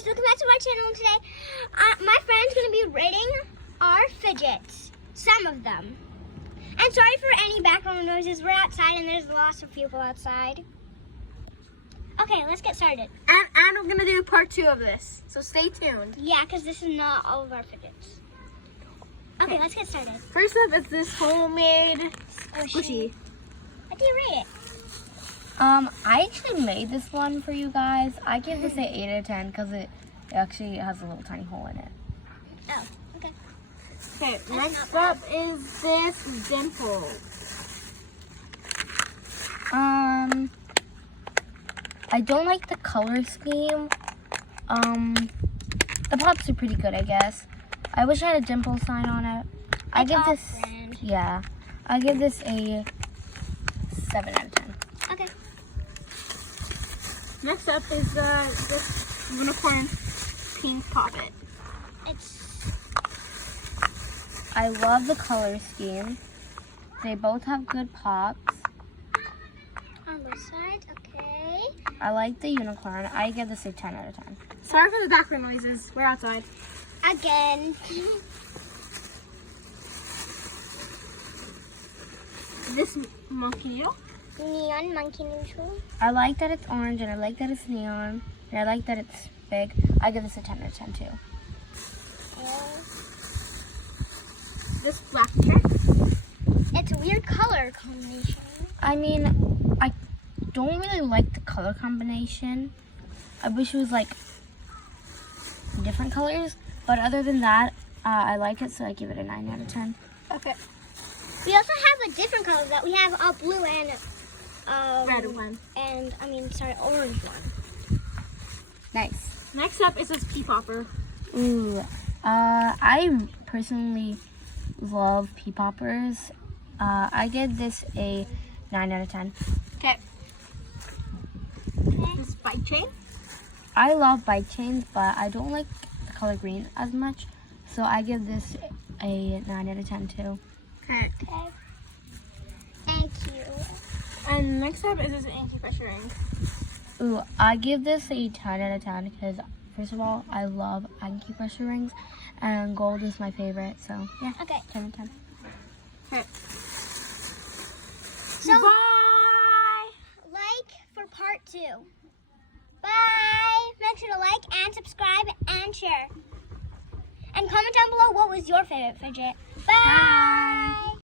guys, welcome back to my channel today. My friend's going to be rating our fidgets, some of them. And sorry for any background noises, we're outside and there's lots of people outside. Okay, let's get started. And we're gonna do part 2 of this, so stay tuned. Yeah, because this is not all of our fidgets. Okay, let's get started. First up is this homemade squishy. What do you rate it? I actually made this one for you guys. I give this an 8 out of 10 because it actually has a little tiny hole in it. Oh, okay. Okay, next up is this dimple. I don't like the color scheme. The pops are pretty good, I guess. I wish I had a dimple sign on it. I give this, yeah, I give this a 7 out of 10. Okay. Next up is this unicorn pink poppet. I love the color scheme. They both have good pops. On both sides, okay. I like the unicorn. I give this a 10 out of 10. Sorry for the background noises. We're outside. Again. This monkey needle. Neon monkey neutral. I like that it's orange and I like that it's neon. And I like that it's big. I give this a 10 out of 10 too. This black check. It's a weird color combination. I mean, I don't really like the color combination. I wish it was like different colors. But other than that, I like it, so I give it a 9 out of 10. Okay. We also have a different color that we have a blue and Red one. And orange one. Nice. Next up is this pea popper. Ooh, I personally love pea poppers. I give this a 9 out of 10. Okay. This bike chain. I love bike chains, but I don't like the color green as much, so I give this a 9 out of 10 too. Okay. Okay. Thank you. And next up is this acupressure ring. Ooh, I give this a 10 out of 10 because, first of all, I love acupressure rings, and gold is my favorite, so yeah, Okay. 10 out of 10. Okay. So Bye! like for part 2. Bye! Make sure to like and subscribe and share. And comment down below what was your favorite fidget. Bye!